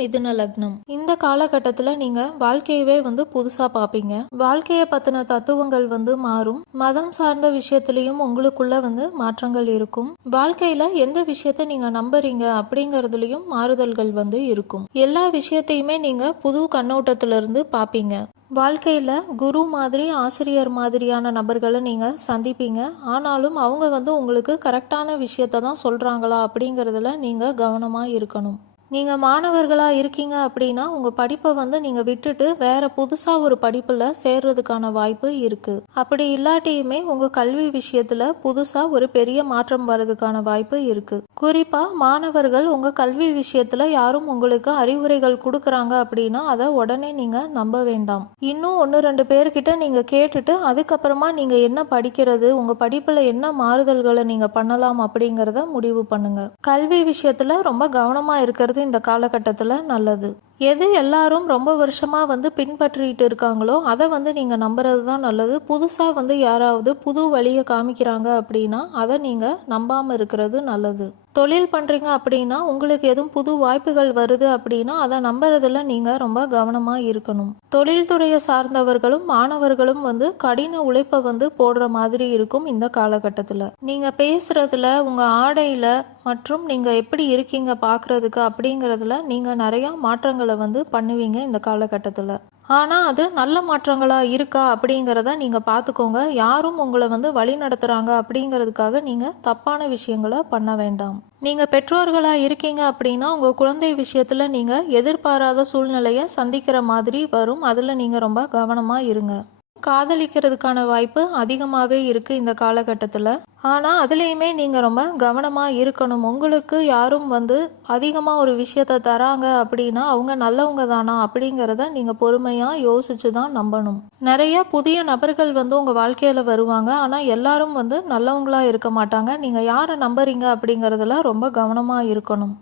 மிதுன லக்னம். இந்த காலகட்டத்தில் நீங்கள் வாழ்க்கையவே புதுசாக பார்ப்பீங்க. வாழ்க்கையை பற்றின தத்துவங்கள் மாறும். மதம் சார்ந்த விஷயத்திலையும் உங்களுக்குள்ள மாற்றங்கள் இருக்கும். வாழ்க்கையில் எந்த விஷயத்தை நீங்கள் நம்புறீங்க அப்படிங்கிறதுலையும் மாறுதல்கள் இருக்கும். எல்லா விஷயத்தையுமே நீங்கள் புது கண்ணோட்டத்திலிருந்து பார்ப்பீங்க. வாழ்க்கையில் குரு மாதிரி ஆசிரியர் மாதிரியான நபர்களை நீங்கள் சந்திப்பீங்க. ஆனாலும் அவங்க உங்களுக்கு கரெக்டான விஷயத்தை தான் சொல்கிறாங்களா அப்படிங்கிறதுல நீங்கள் கவனமாக இருக்கணும். நீங்கள் மாணவர்களாக இருக்கீங்க அப்படின்னா உங்கள் படிப்பை நீங்கள் விட்டுட்டு வேற புதுசாக ஒரு படிப்பில் சேர்றதுக்கான வாய்ப்பு இருக்குது. அப்படி இல்லாட்டியுமே உங்கள் கல்வி விஷயத்தில் புதுசாக ஒரு பெரிய மாற்றம் வர்றதுக்கான வாய்ப்பு இருக்குது. குறிப்பாக மாணவர்கள் உங்கள் கல்வி விஷயத்தில் யாரும் உங்களுக்கு அறிவுரைகள் கொடுக்குறாங்க அப்படின்னா அதை உடனே நீங்கள் நம்ப வேண்டாம். இன்னும் 1-2 பேர்கிட்ட நீங்கள் கேட்டுட்டு அதுக்கப்புறமா நீங்கள் என்ன படிக்கிறது, உங்கள் படிப்பில் என்ன மாறுதல்களை நீங்கள் பண்ணலாம் அப்படிங்கிறத முடிவு பண்ணுங்க. கல்வி விஷயத்தில் ரொம்ப கவனமாக இருக்கிறது இந்த காலகட்டத்தில் நல்லது. எது எல்லாரும் ரொம்ப வருஷமாக பின்பற்றிட்டு இருக்காங்களோ அதை நீங்கள் நம்புறது தான் நல்லது. புதுசாக யாராவது புது வழியை காமிக்கிறாங்க அப்படின்னா அதை நீங்கள் நம்பாமல் இருக்கிறது நல்லது. தொழில் பண்ணுறீங்க அப்படின்னா உங்களுக்கு எதுவும் புது வாய்ப்புகள் வருது அப்படின்னா அதை நம்புறதுல நீங்கள் ரொம்ப கவனமாக இருக்கணும். தொழில்துறையை சார்ந்தவர்களும் மாணவர்களும் கடின உழைப்பை போடுற மாதிரி இருக்கும். இந்த காலகட்டத்தில் நீங்கள் பேசுறதுல, உங்கள் ஆடையில் மற்றும் நீங்கள் எப்படி இருக்கீங்க பார்க்குறதுக்கு அப்படிங்கிறதுல நீங்கள் நிறையா மாற்றங்களை பண்ணுவீங்க இந்த காலகட்டத்தில். ஆனால் அது நல்ல மாற்றங்களாக இருக்கா அப்படிங்கிறத நீங்கள் பார்த்துக்கோங்க. யாரும் உங்களை வழி நடத்துகிறாங்க அப்படிங்கிறதுக்காக நீங்கள் தப்பான விஷயங்களை பண்ண வேண்டாம். நீங்கள் பெற்றோர்களாக இருக்கீங்க அப்படின்னா உங்கள் குழந்தை விஷயத்தில் நீங்கள் எதிர்பாராத சூழ்நிலையை சந்திக்கிற மாதிரி வரும். அதில் நீங்கள் ரொம்ப கவனமாக இருங்க. காதலிக்கிறதுக்கான வாய்ப்பு அதிகமாகவே இருக்குது இந்த காலகட்டத்தில். ஆனால் அதுலேயுமே நீங்கள் ரொம்ப கவனமாக இருக்கணும். உங்களுக்கு யாரும் அதிகமாக ஒரு விஷயத்தை தராங்க அப்படின்னா அவங்க நல்லவங்க தானா அப்படிங்கிறத நீங்கள் பொறுமையாக யோசிச்சு தான் நம்பணும். நிறைய புதிய நபர்கள் உங்கள் வாழ்க்கையில் வருவாங்க. ஆனால் எல்லாரும் நல்லவங்களாக இருக்க மாட்டாங்க. நீங்கள் யாரை நம்புறீங்க அப்படிங்கிறதுல ரொம்ப கவனமாக இருக்கணும்.